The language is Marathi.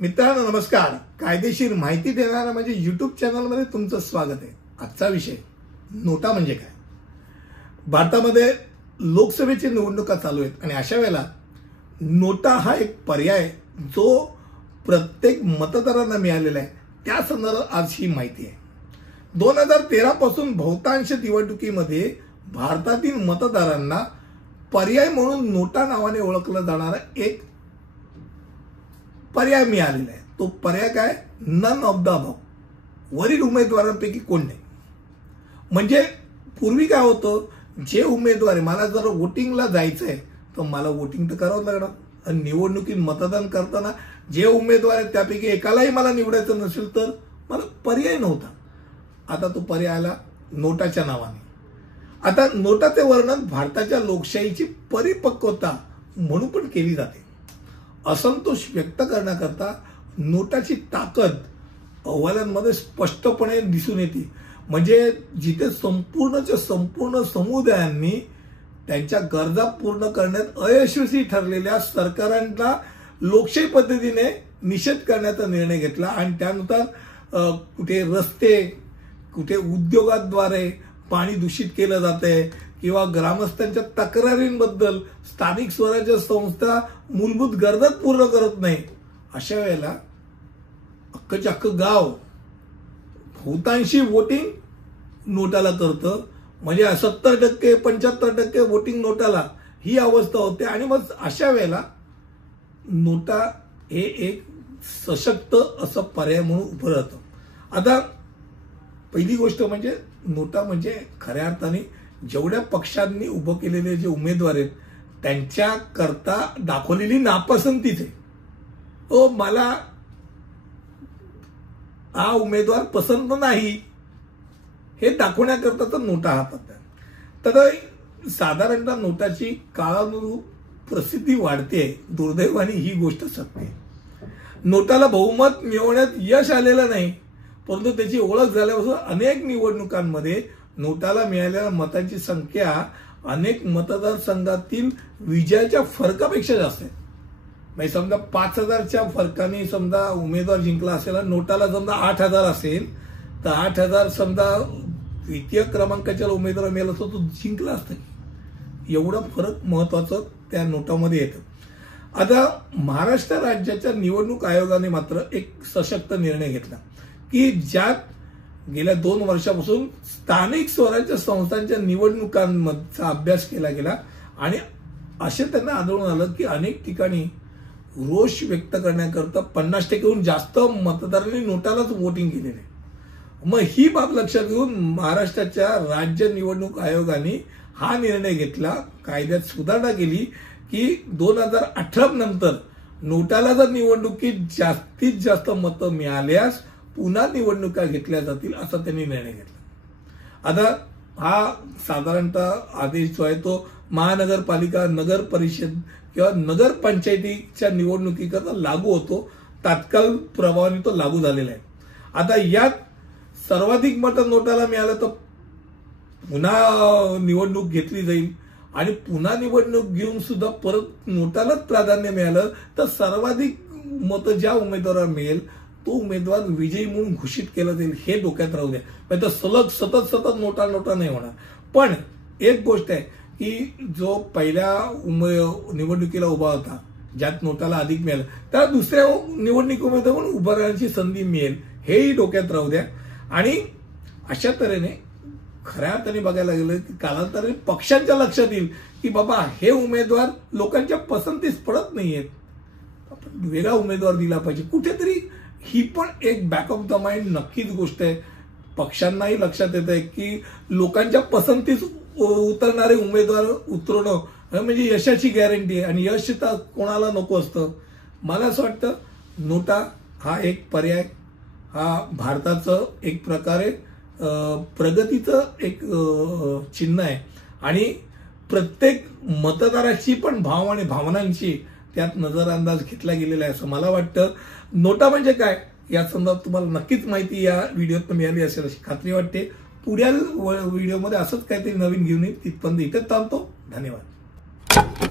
मित्रांनो नमस्कार. कायदेशीर माहिती देणारा म्हणजे YouTube चॅनलमध्ये तुमचं स्वागत आहे. आजचा विषय नोटा म्हणजे काय. भारतामध्ये लोकसभेची निवडणुका चालू आहेत आणि अशा वेळेला नोटा हा एक पर्याय जो प्रत्येक मतदारांना मिळालेला आहे त्या संदर्भात आज ही माहिती आहे. 2013 पासून बहुतांश निवडणुकीमध्ये भारतातील मतदारांना पर्याय म्हणून नोटा नावाने ओळखलं जाणारा एक पर्याय मिळालेला आहे. तो पर्याय काय, नन ऑफ द अबव, वरील उमेदवारांपैकी कोण नाही. म्हणजे पूर्वी काय होतं, जे उमेदवार आहे, मला जर वोटिंगला जायचंय तर मला वोटिंग तर करावं लागणार. आणि निवडणुकीत मतदान करताना जे उमेदवार आहेत त्यापैकी एकालाही मला निवडायचं नसेल तर मला पर्याय नव्हता. आता तो पर्याय आला नोटाच्या नावाने. आता नोटाचे वर्णन भारताच्या लोकशाहीची परिपक्वता म्हणून पण केली जाते. असंतोष व्यक्त करण्याकरता नोटाची ताकद अहवालांमध्ये स्पष्टपणे दिसून येते. म्हणजे जिथे संपूर्ण समुदायांनी त्यांच्या गरजा पूर्ण करण्यात अयशस्वी ठरलेल्या सरकारांना लोकशाही पद्धतीने निषेध करण्याचा निर्णय घेतला आणि त्यानुसार कुठे रस्ते, कुठे उद्योगाद्वारे पाणी दूषित केलं जातंय किंवा ग्रामस्थांच्या तक्रारींबद्दल स्थानिक स्वराज्य संस्था मूलभूत गरजा पूर्ण करत नाही, अशा वेळेला अख्खच्या अख्खं गाव बहुतांशी वोटिंग नोटाला करतं. म्हणजे 70% 75% वोटिंग नोटाला, ही अवस्था होते. आणि मग अशा वेळेला नोटा हे एक सशक्त असं पर्याय म्हणून उभं राहतं. आता पहिली गोष्ट म्हणजे नोटा म्हणजे खऱ्या अर्थाने जेवढ्या पक्षांनी उभं केलेले जे उमेदवार आहेत त्यांच्याकरता दाखवलेली नापसंतीच आहे. मला हा उमेदवार पसंत नाही हे दाखवण्याकरता तर नोटा हा पद्धत. तर साधारणतः नोटाची काळानुरूप प्रसिद्धी वाढते. दुर्दैवाने ही गोष्ट सत्य आहे. नोटाला बहुमत मिळवण्यात यश आलेलं नाही, परंतु त्याची ओळख झाल्यापासून अनेक निवडणुकांमध्ये नोटाला मिळालेल्या मतांची संख्या अनेक मतदारसंघातील विजयाच्या फरकापेक्षा जास्त आहे. म्हणजे समजा 5,000च्या फरकाने समजा उमेदवार जिंकला असेल, नोटाला समजा 8,000 असेल तर 8,000 समजा द्वितीय क्रमांकाच्या उमेदवार मिळाला असतो तो जिंकला असता. एवढा फरक महत्वाचा त्या नोटामध्ये येतं. आता महाराष्ट्र राज्याच्या निवडणूक आयोगाने मात्र एक सशक्त निर्णय घेतला की ज्यात गेल्या 2 वर्षापासून स्थानिक स्वराज्य संस्थांच्या निवडणुकांचा अभ्यास केला गेला आणि असे त्यांना आढळून आलं की अनेक ठिकाणी रोष व्यक्त करण्याकरता 50%हून जास्त मतदारांनी नोटालाच वोटिंग केलेले. मग ही बाब लक्षात घेऊन महाराष्ट्राच्या राज्य निवडणूक आयोगाने हा निर्णय घेतला, कायद्यात सुधारणा केली की 2018 नंतर नोटाला जर निवडणुकीत जास्तीत जास्त मतं मिळाल्यास पुन्हा निवडणुका घेतल्या जातील असा त्यांनी निर्णय घेतला. आता हा साधारणतः आदेश जो आहे तो महानगरपालिका, नगर परिषद किंवा नगर पंचायतीच्या निवडणुकीकरता लागू होतो. तात्काळ प्रभावाने तो लागू झालेला आहे. आता यात सर्वाधिक मतं नोटाला मिळालं तर पुन्हा निवडणूक घेतली जाईल आणि पुन्हा निवडणूक घेऊन सुद्धा परत नोटालाच प्राधान्य मिळालं तर सर्वाधिक मतं ज्या उमेदवाराला मिळेल तो उमेदवार विजयी म्हणून घोषित केला जाईल. हे डोक्यात राहू द्या. तर सलग सतत नोटा नाही होणार. पण एक गोष्ट आहे की जो पहिल्या निवडणुकीला उभा होता ज्यात नोटाला अधिक मिळालं त्याला दुसऱ्या निवडणुकीमध्ये पण उभं राहण्याची संधी मिळेल, हेही डोक्यात राहू द्या. आणि अशा तऱ्हेने खऱ्या अर्थाने बघायला गेलं की कालांतराने पक्षांच्या लक्षात येईल की बाबा हे उमेदवार लोकांच्या पसंतीस पडत नाहीयेत, आपण वेगळा उमेदवार दिला पाहिजे. कुठेतरी ही पण एक बॅक ऑफ द माइंड नक्कीच गोष्ट आहे. पक्षांनाही लक्षात येत आहे की लोकांच्या पसंतीस उतरणारे उमेदवार उतरवणं म्हणजे यशाची गॅरंटी आहे आणि यश तर कोणाला नको असतं. मला असं वाटतं नोटा हा एक पर्याय, हा भारताचं एक प्रकारे प्रगतीचं एक चिन्ह आहे आणि प्रत्येक मतदाराची पण भाव आणि भावनांची त्यात नजरअंदाज घेतला गेलेला आहे असं मला वाटतं. नोटा म्हणजे काय या संदर्भात तुम्हाला नक्कीच माहिती या व्हिडिओत मिळाली असेल अशी खात्री वाटते. पुढील व्हिडिओमध्ये असंच काहीतरी नवीन घेऊन येईल. तिथपर्यंत इथेच थांबतो. धन्यवाद.